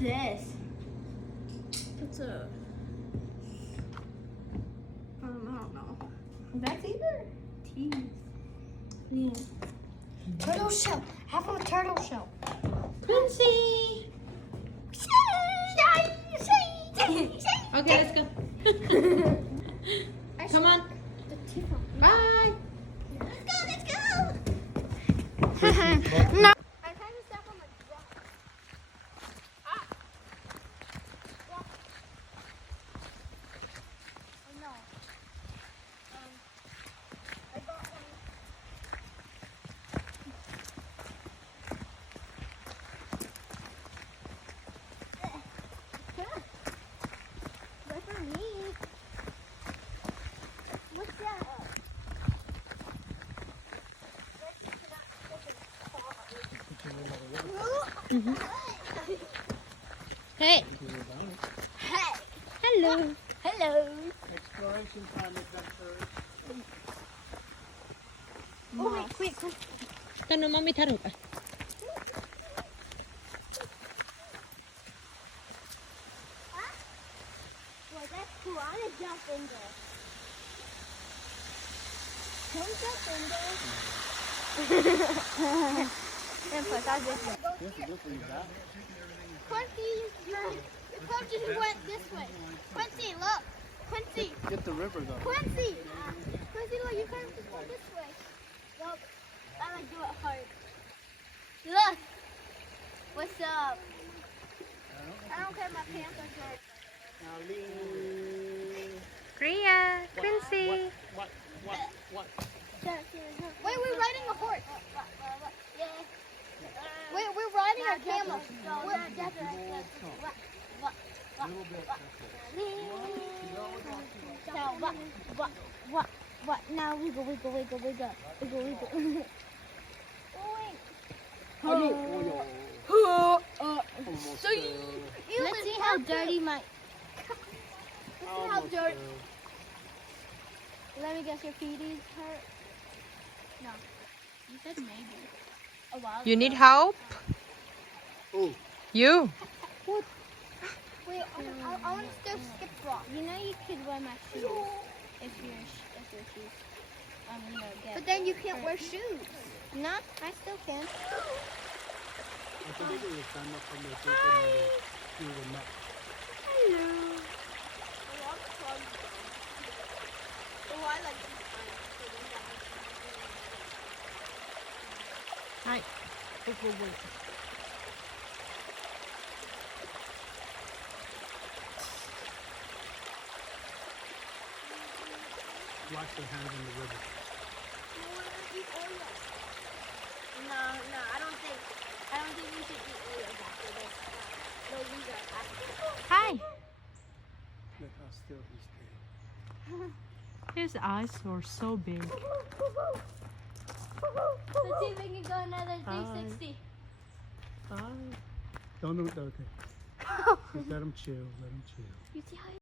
this? It's a. I don't know. That's either. Teeth. Yeah. Turtle shell. Have a turtle shell. Quincy. Okay, let's go. Come on. Bye. Let's go. No. I kind of step on the rock. Oh no. I got one. Wait for me. What's that? Hey. Hey. Hello. Hello. Exploration time adventures. Oh wait, quick. Kano mami taro ka? Well, that's cool. I'm gonna jump in there. Don't jump in there. And plus, I'll just go This here. is what we got. Quincy, your coach went this way. Quincy, look. Quincy. Get the river though. Quincy. Quincy, look. You can't just go this way. Look. I'm gonna do it hard. Look. What's up? I don't care. My pants are good. Now lean. Priya, Quincy. What? Wait, we're riding a horse. Wait, we're riding a camel. Little bit. What? Now wiggle. Almost So let's see how dirty my. Let's see how dirty. Let me guess, your feeties hurt? No. You said maybe. A while You ago. need help? Oh, You. Wait, I want to still skip rock. You know you could wear my shoes if your shoes. Get. But then you can't wear shoes. No, I still can. I think it was stand up on the through the net. Hello. Hi. Wash your hands in the river. No, I don't think we should eat Oreos after this. No, these are after. Hi. Look how still he stayed. His eyes are so big. Let's see if we can go another 360. Don't do it. Okay. Just let him chill. Let him chill. You see how